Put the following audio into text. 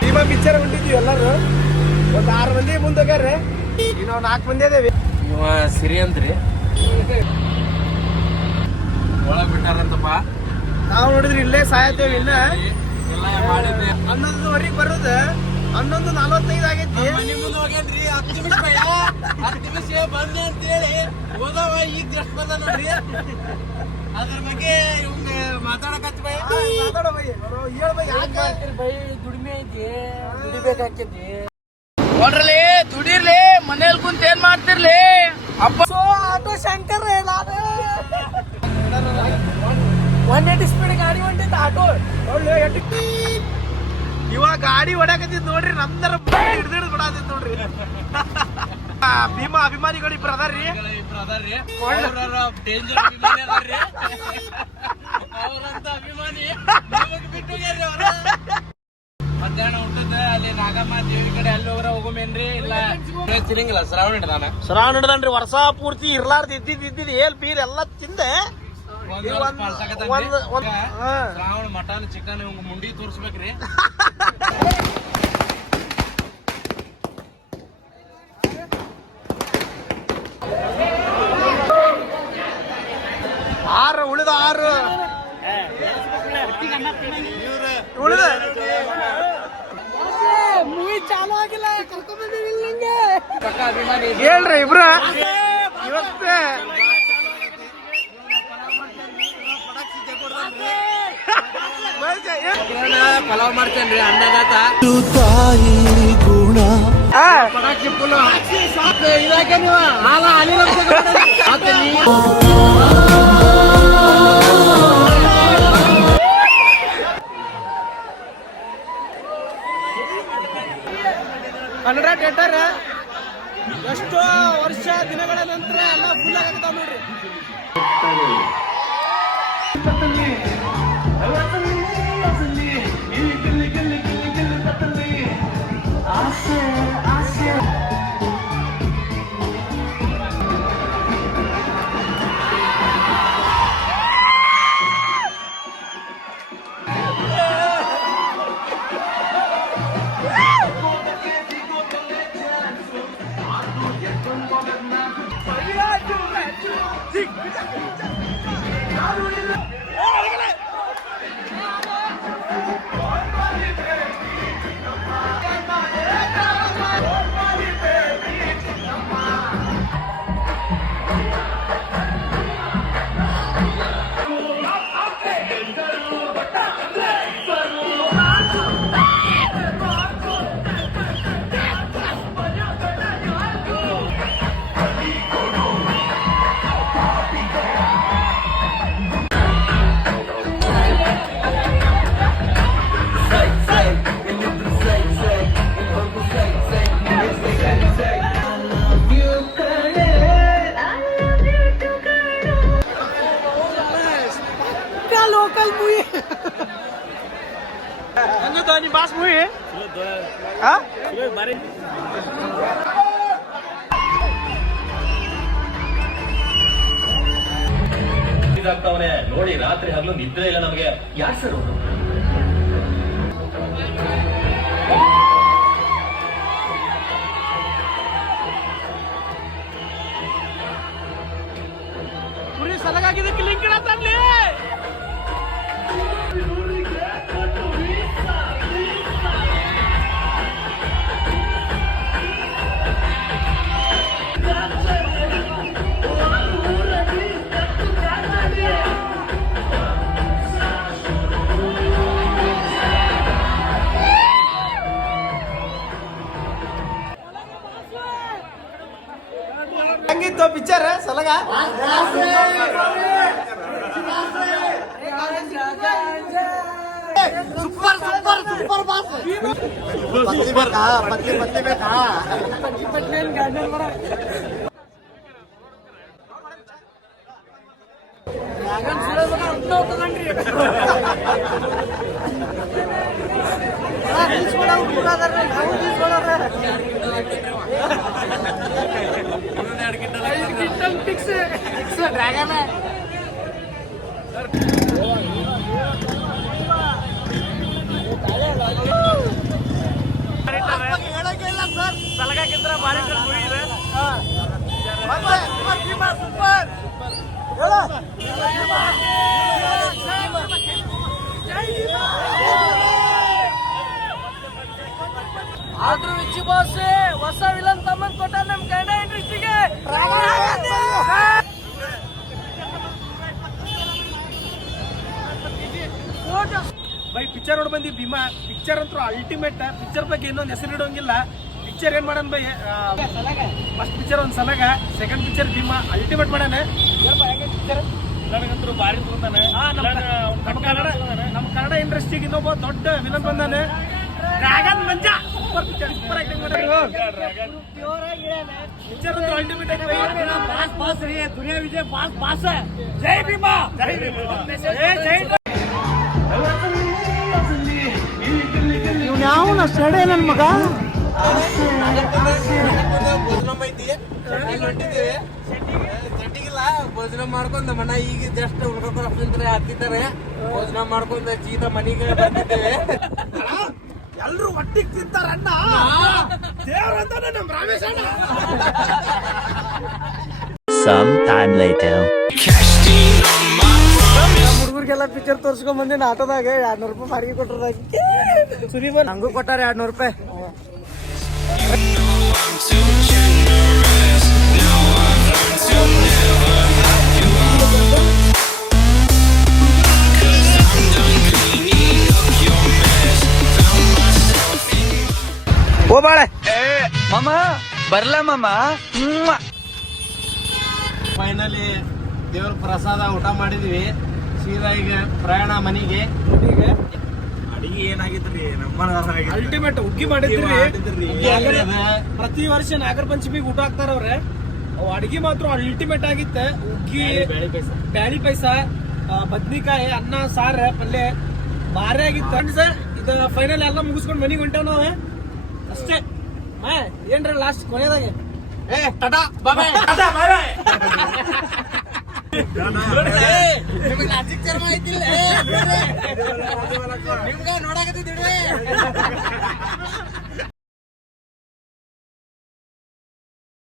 Bima picture ಹೊಂಟಿದ್ವಿ ಎಲ್ಲರೂ. ಒಂದು 6 ಮಂದಿ ಮುಂದೆ ಹೋಗ್ಯಾರ್ರಿ. ಈಗ ನಾವು 4 ಮಂದಿ ಅದೇವಿ. ಇವ ಸಿರಿ ಅಂತ್ರಿ ಒಳಗ್ ಬಿಟ್ಟಾರಂತಪ್ಪ. ನಾವು ನೋಡಿದ್ರಿ ಇಲ್ಲೇ ಸಾಯತೇವಿ. ಇನ್ನ 11:15 ಬರೋದು 11:45 ಆಗೈತಿ. ಮನೆ ಮುಂದೆ ಹೋಗ್ಯಾನ್ರಿ 10 ನಿಮಿಷ 10 ನಿಮಿಷ ಬಂದೆ ಅಂತೇಳಿ ಹೋದವ ಈಗ ಜಸ್ಟ್ ಬಂದ ನೋಡ್ರಿ. ಅದ್ರ ಬಗ್ಗೆ ಇವಂಗ ಮಾತಾಡಕತ್ತಿ ಬೈ. ಮಾತಾಡೋ ಬೈ. ಯಾಕೆ ಬೈ ದುಡಿಮೆ ಐತಿ, ದುಡಿಬೇಕಾಕೈತಿ. ನೋಡ್ರಲಿ ದುಡಿರ್ಲಿ, ಮನೇಲಿ ಕುಂತ ಏನ್ ಮಾಡ್ತಿರ್ಲಿ. ಅಪ್ಪ ಆಟೋ ಶಂಕರ್ 180 ಸ್ಪೀಡ್ ಗಾಡಿ ಹೊಂಟಿತ್ತು ಆಟೋ. ಇವಾಗ ಗಾಡಿ ಹೊಡ್ಯಾಕತ್ತಿದ್ ನೋಡ್ರಿ. ನಮ್ದರ ಹಿಡ್ದು ಬಿಡಾತಿದ್ ನೋಡ್ರಿ. ಭೀಮಾ ಅಭಿಮಾನಿಗಳು ಇಬ್ರು ಅದಾರ್ರಿ. ಡೇಂಜರ್ ಅಭಿಮಾನಿ ಅದಾರ್ರಿ. ಅವ್ರಂತ ಅಭಿಮಾನಿ ಬಿಟ್ಟು ಅವ್ರ ಮಧ್ಯಾಹ್ನ ಊಟದ ಅಲ್ಲಿ ನಾಗಮ್ಮ ದೇವಿ ಕಡೆ ಅಲ್ಲಿ ಹೋಗಮೇನ್ರಿ. ಇಲ್ಲ ತಿನ್ನಂಗಿಲ್ಲ. ಶ್ರಾವಣ ಹಿಡ್ದನ್ರಿ. ವರ್ಷ ಪೂರ್ತಿ ಇರ್ಲಾರ್ದ ಇದ್ದಿದ್ದು ಏಲ್ ಬೀರ್ ಎಲ್ಲ ತಿಂದೆ. ಶ್ರಾವಣ ಮಟನ್ ಚಿಕನ್ ಇವಂಗ ಮುಂಡಿ ತೋರ್ಸ್ಬೇಕ್ರಿ. ಉಳಿದ 6 ಮೂವಿ ಚಾಲು ಆಗಿಲ್ಲ. ಹೇಳ್ರಿ ಇಬ್ರ ಇವತ್ತೇ ಪಲಾವ್ ಮಾಡ್ತೇನ್ರಿ ಅನ್ನದಾತ. ತಾಯಿ ಗುಣ ಪಟಾಕ್ಷಿ ಫುಲ್ ಇದಾಕೆ ನೀವು ಹಾಲ ಅಲ್ಲಿನ ಕನ್ನಡ ಥಿಯೇಟರ್ ಎಷ್ಟೋ ವರ್ಷ ದಿನಗಳ ನಂತರ ಎಲ್ಲ ಫುಲ್ ಆಗತ್ತಾವ ನೋಡ್ರಿ. local movie. Ano to ni Bas movie? Ha? ಇದಾಗ್ತಾವನೆ ನೋಡಿ. ರಾತ್ರಿ ಹಗಲು ನಿದ್ರೆ ಇಲ್ಲ ನಮಗೆ. ಯಾರು ಸರ್ ಅವರು? ಪುರಿ ಸಲಗಾಗಿದ್ದಕ್ಕೆ ಲಿಂಕ್ ಇಡತ್ತಲ್ಲಿ. ಹೆಂಗಿತ್ತು picture Salaga? Super super super boss. ಪತ್ಲಿ ಬೇಕಾ? ಪತ್ಲಿ ಬೇಕಾ? ಡ್ರ್ಯಾಗನ್ ಆದ್ರೂ ವಿಚ್ಚಿ ಬಾಸ್ ಹೊಸ ವಿಲನ್ ತಮ್ಮನ್ ಕೊಟ್ಟ ನಮ್ ಕನ್ನಡ ಇಂಡಸ್ಟ್ರಿಗೆ. ಬೈ ಪಿಕ್ಚರ್ ನೋಡಿ ಬಂದಿ ಭೀಮಾ. ಪಿಕ್ಚರ್ ಅಂತೂ ಅಲ್ಟಿಮೇಟ್. ಪಿಕ್ಚರ್ ಬಗ್ಗೆ ಇನ್ನೊಂದು ಹೆಸರು ಇಡೋಂಗಿಲ್ಲ. ಪಿಕ್ಚರ್ ಏನ್ ಮಾಡನ್ ಬೈ, ಫಸ್ಟ್ ಪಿಕ್ಚರ್ ಒಂದ್ Salaga, second picture Bheema ultimate ಮಾಡಾನ. ಪಿಕ್ಚರ್ ನನಗಂತೂ ಭಾರಿ ತಗೊಂತಾನೆ. ನಮ್ಮ ಕನ್ನಡ ಇಂಡಸ್ಟ್ರಿಗೆ ಇನ್ನೊಬ್ಬ ದೊಡ್ಡ ವಿಲನ್ ಬಂದಾನೆ, dragon Manja. Super picture, super acting ಮಾಡಿದ್ರು. ಪಿಕ್ಚರ್ ಅಂತೂ ಅಲ್ಟಿಮೇಟ್ ಆಗಿ ದುನಿಯಾ ವಿಜಯ್ ಬಾಸ್. ಜೈ ಭೀಮಾ, ಜೈ ಯಾವ ಸ್ಟಡಿ ನನ್ ಮಗ ಭೋಜನ ಐತಿ, ಹೊಂಟಿದ್ದೀವಿ. ಚಟ್ಟಿಗಿಲ್ಲ ಭೋಜನ ಮಾಡ್ಕೊಂಡ ಮನ ಈಗ ಜಸ್ಟ್ ಉಳ್ಕೊಂಡ್ರೆ ಹತ್ತಿದ್ದಾರೆ. ಭೋಜನ ಮಾಡ್ಕೊಂಡ ಚೀತ ಮನಿಗೆ ಬಂದಿದ್ದೇವೆ. ಎಲ್ರು ಒಟ್ಟಿಗೆ ತಿಂತಾರ ಅಣ್ಣ. ದೇವ್ರಂತಾನೆ ನಮ್ ರಾಮೇಶ್ ಅಣ್ಣ. Sometime later. ಹುಡುಗರಿಗೆಲ್ಲ ಪಿಕ್ಚರ್ ತೋರ್ಸ್ಕೊಂಡ್ ಬಂದಿನ ಆಟೋದಾಗ 200 ರೂಪಾಯಿ ಬಾಡಿಗೆ ಕೊಟ್ಟದಾಗ. ಸುರಿಬ ನಂಗೂ ಕೊಟ್ಟಾರ 200 ರೂಪಾಯಿ. ಓ ಬಾಳೆ ಮಾಮ ಬರ್ಲ ಮಾಮ. ಫೈನಲಿ ದೇವ್ರ ಪ್ರಸಾದ ಊಟ ಮಾಡಿದ್ವಿ. ಸೀದಾ ಈಗ ಪ್ರಯಾಣ ಮನೆಗೆ. ಅಡಿಗೆ ಏನಾಗಿತ್ರಿ? ಅಲ್ಟಿಮೇಟ್ ಉಗ್ಗಿ ಮಾಡಿದ್ರಿ. ಮಾಡಿದ್ರಿ. ಪ್ರತಿ ವರ್ಷ ನಾಗರ ಪಂಚಮಿಗೆ ಊಟ ಹಾಕ್ತಾರ ಅವ್ರೆ. ಅವ್ ಅಡಿಗೆ ಮಾತ್ರ ಅಲ್ಟಿಮೇಟ್ ಆಗಿತ್ತ. ಉಗ್ಗಿ, ಬ್ಯಾಳಿ ಪೈಸ, ಬದ್ನಿಕಾಯಿ, ಅನ್ನ, ಸಾರ, ಪಲ್ಯ ಭಾರಿ ಆಗಿತ್ತ ಸರ್. ಇದು ಫೈನಲ್ ಎಲ್ಲ ಮುಗಿಸ್ಕೊಂಡ್ ಮನಿಗೆ ಹೊಂಟೇವ್ ನಾವ್ ಅಷ್ಟೇ. ಏನ್ರ ಲಾಸ್ಟ್ ಕೊನೆಯದಾಗೆ ಟಾಟಾ ಬಾಯ್ ಬಾಯ್. ನಿಮ್ಗ ನೋಡಕತ್ತಿದ್ದೀವಿ.